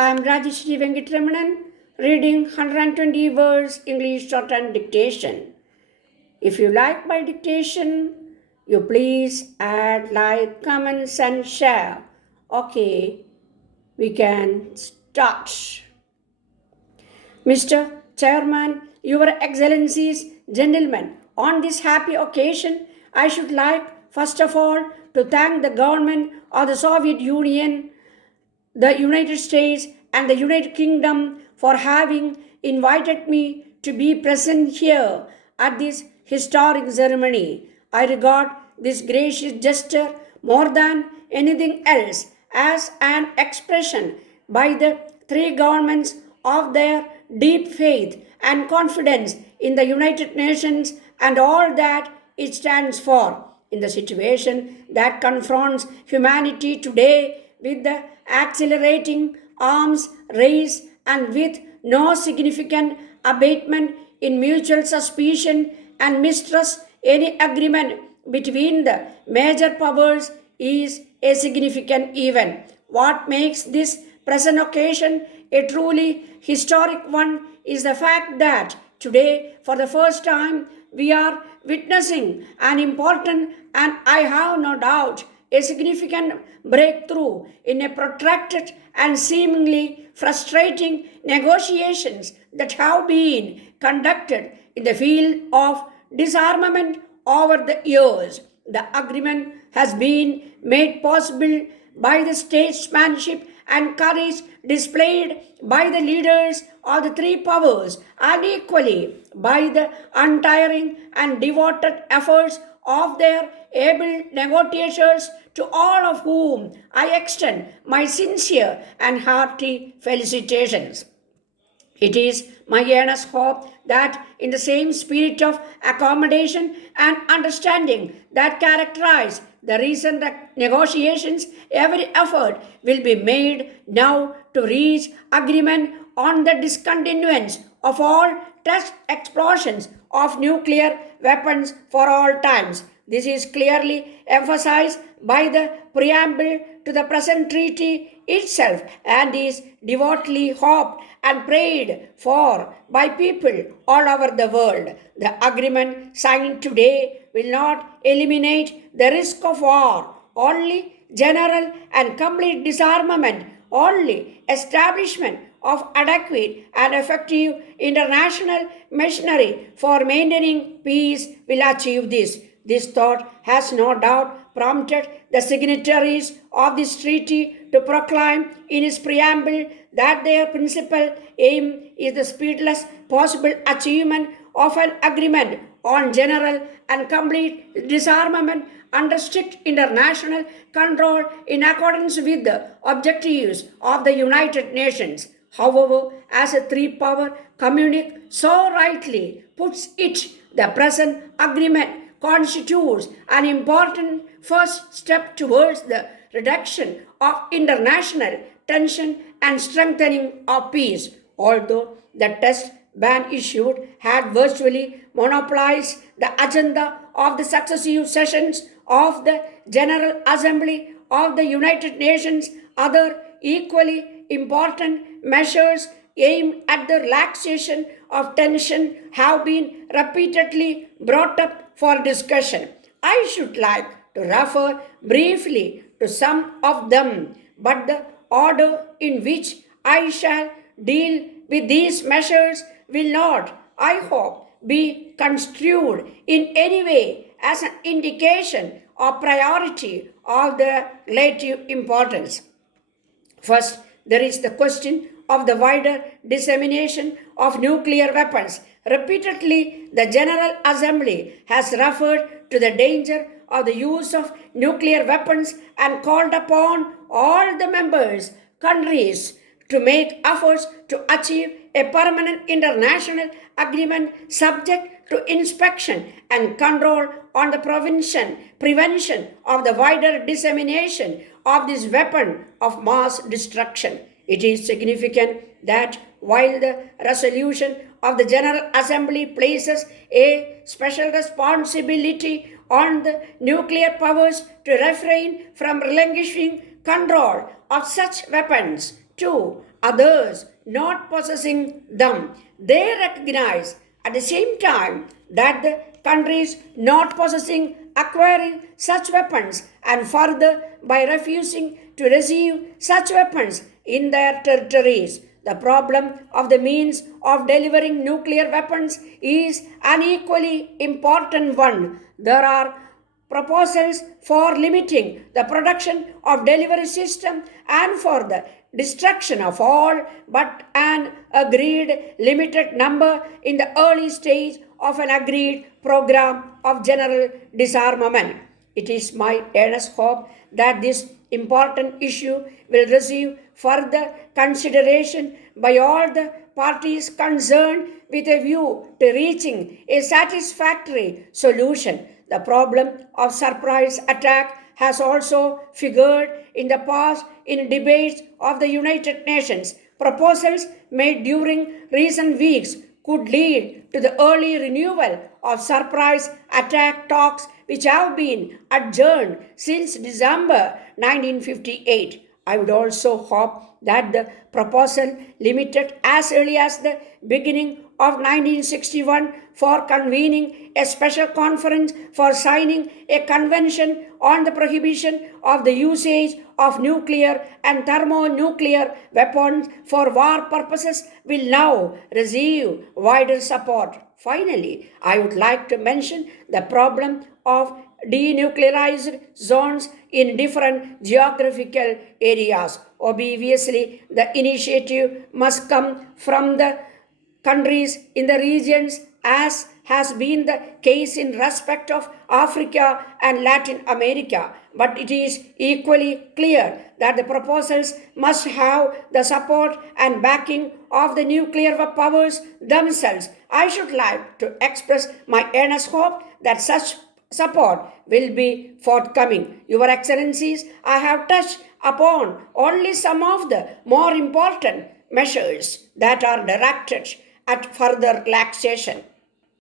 I am Rajeshri Venkatramanan, reading 120 words English shorthand dictation. If you like my dictation, you please add like, comments and share. Okay, we can start. Mr. Chairman, Your Excellencies, gentlemen, on this happy occasion, I should like, first of all, to thank the government of the Soviet Union, the United States, and the United Kingdom for having invited me to be present here at this historic ceremony. I regard this gracious gesture more than anything else as an expression by the three governments of their deep faith and confidence in the United Nations and all that it stands for. In the situation that confronts humanity today, with the accelerating arms race and with no significant abatement in mutual suspicion and mistrust, any agreement between the major powers is a significant event. What makes this present occasion a truly historic one is the fact that today, for the first time, we are witnessing an important and I have no doubt a significant breakthrough in a protracted and seemingly frustrating negotiations that have been conducted in the field of disarmament over the years. The agreement has been made possible by the statesmanship and courage displayed by the leaders of the three powers and equally by the untiring and devoted efforts of their able negotiators, to all of whom I extend my sincere and hearty felicitations. It is my earnest hope that, in the same spirit of accommodation and understanding that characterize the recent negotiations, every effort will be made now to reach agreement on the discontinuance of all test explosions of nuclear weapons for all times. This is clearly emphasized by the preamble to the present treaty itself and is devoutly hoped and prayed for by people all over the world. The agreement signed today will not eliminate the risk of war, only general and complete disarmament, only establishment of adequate and effective international machinery for maintaining peace will achieve this. This thought has no doubt prompted the signatories of this treaty to proclaim in its preamble that their principal aim is the speedless possible achievement of an agreement on general and complete disarmament under strict international control in accordance with the objectives of the United Nations. However, as a three-power communique so rightly puts it, the present agreement constitutes an important first step towards the reduction of international tension and strengthening of peace. Although the test ban issued had virtually monopolized the agenda of the successive sessions of the General Assembly of the United Nations, other equally important measures aimed at the relaxation of tension have been repeatedly brought up for discussion. I should like to refer briefly to some of them, but the order in which I shall deal with these measures will not, I hope, be construed in any way as an indication of priority or their relative importance. First, there is the question of the wider dissemination of nuclear weapons. Repeatedly, the General Assembly has referred to the danger of the use of nuclear weapons and called upon all the members countries to make efforts to achieve a permanent international agreement subject to inspection and control on the prevention of the wider dissemination of this weapon of mass destruction. It is significant that while the resolution of the General Assembly places a special responsibility on the nuclear powers to refrain from relinquishing control of such weapons, 2. others not possessing them. They recognize at the same time that the countries not possessing acquiring such weapons, and further by refusing to receive such weapons in their territories. The problem of the means of delivering nuclear weapons is an equally important one. There are proposals for limiting the production of delivery system and for the destruction of all but an agreed limited number in the early stage of an agreed program of general disarmament. It is my earnest hope that this important issue will receive further consideration by all the parties concerned with a view to reaching a satisfactory solution. The problem of surprise attack has also figured in the past in debates of the United Nations. Proposals made during recent weeks could lead to the early renewal of surprise attack talks which have been adjourned since December 1958. I would also hope that the proposal limited as early as the beginning of 1961 for convening a special conference for signing a convention on the prohibition of the usage of nuclear and thermonuclear weapons for war purposes will now receive wider support. Finally, I would like to mention the problem of denuclearized zones in different geographical areas. Obviously, the initiative must come from the countries in the regions, as has been the case in respect of Africa and Latin America. But it is equally clear that the proposals must have the support and backing of the nuclear powers themselves. I should like to express my earnest hope that such support will be forthcoming. Your Excellencies, I have touched upon only some of the more important measures that are directed at further relaxation.